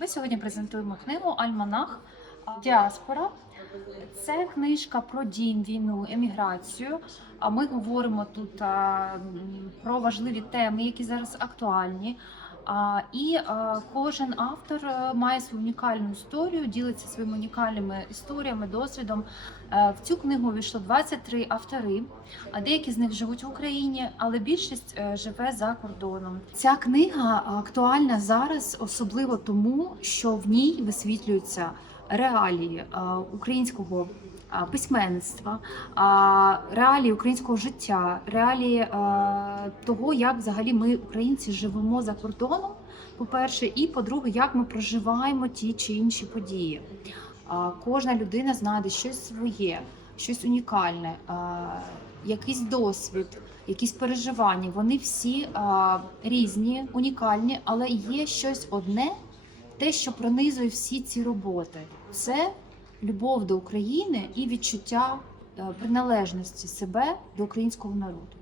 Ми сьогодні презентуємо книгу Альманах Діаспора. Це книжка про дім, війну, еміграцію. А ми говоримо тут про важливі теми, які зараз актуальні. І кожен автор е, має свою унікальну історію, ділиться своїми унікальними історіями, досвідом. Е, В цю книгу війшло 23 автори, а деякі з них живуть в Україні, але більшість е, живе за кордоном. Ця книга актуальна зараз, особливо тому, що в ній висвітлюються реалії е, українського е, письменництва, реалії українського життя, реалії е, того, як взагалі ми, українці, живемо за кордоном. По-перше, і по-друге, як ми проживаємо ті чи інші події. Кожна людина знайде щось своє, щось унікальне, якийсь досвід, якісь переживання. Вони всі різні, унікальні, але є щось одне, те, що пронизує всі ці роботи. Це любов до України і відчуття е, приналежності себе до українського народу.